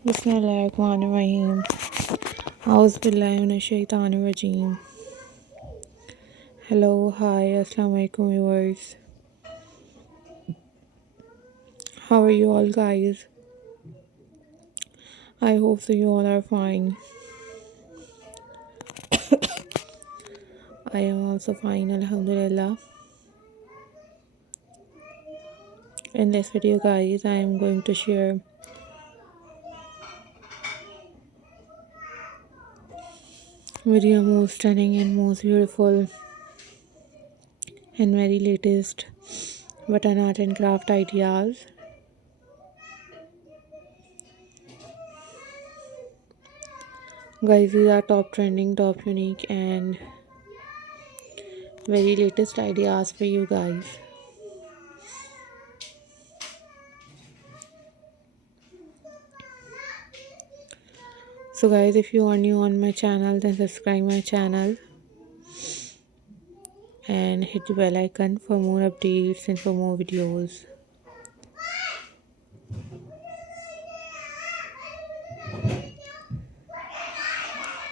Bismillahirrahmanirrahim. Auzubillahi minash-shaytanir-rajeem. Hello, hi, assalamu alaikum viewers. How are you all guys? I hope so you all are fine. I am also fine, alhamdulillah. In this video guys, I am going to share video most stunning and most beautiful and very latest button art and craft ideas. Guys, these are top trending, top unique and very latest ideas for you guys. So guys, if you are new on my channel, then subscribe my channel and hit the bell icon for more updates and for more videos.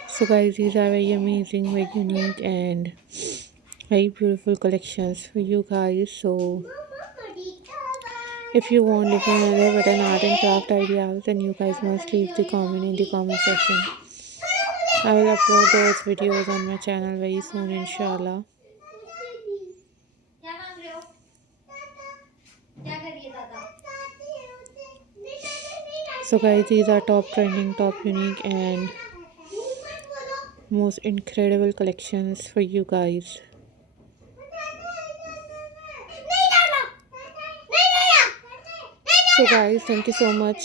So guys, these are very amazing, very unique and very beautiful collections for you guys. So if you want different other button art and craft ideas, then you guys must leave the comment in the comment section. I will upload those videos on my channel very soon, inshallah. So guys, these are top trending, top unique and most incredible collections for you guys. So guys, thank you so much.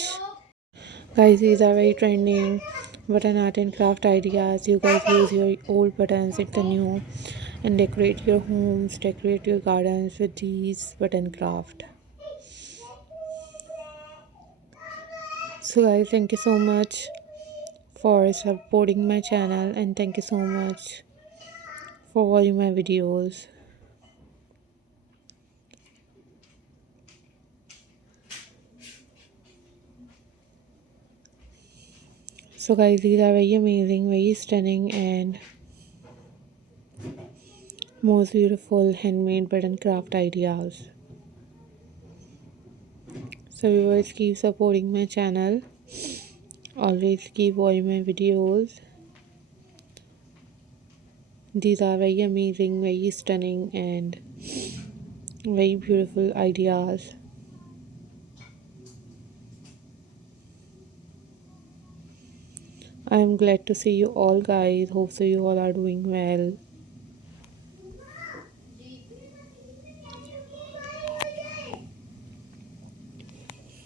Guys, these are very trending button art and craft ideas. You guys use your old buttons into new and decorate your homes, decorate your gardens with these button craft. So guys, thank you so much for supporting my channel and thank you so much for watching my videos. So guys, these are very amazing, very stunning and most beautiful handmade button craft ideas. So viewers, keep supporting my channel. Always keep watching my videos. These are very amazing, very stunning and very beautiful ideas. I am glad to see you all guys. Hope so you all are doing well.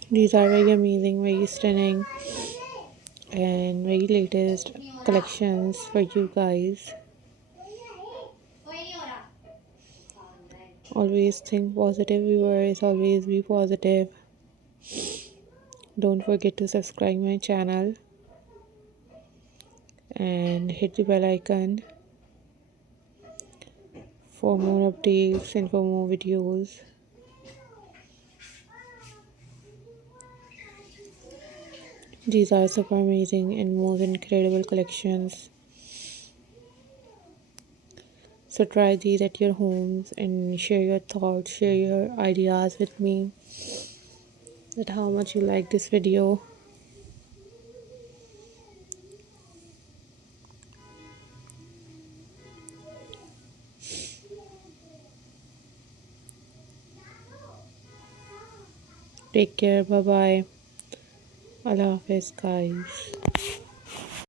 These are very amazing, very stunning and very latest collections for you guys. Always think positive viewers, always be positive. Don't forget to subscribe my channel and hit the bell icon for more updates and for more videos. These are super amazing and most incredible collections. So try these at your homes and share your thoughts, share your ideas with me that how much you like this video. Take care, bye bye. Allah Hafiz guys.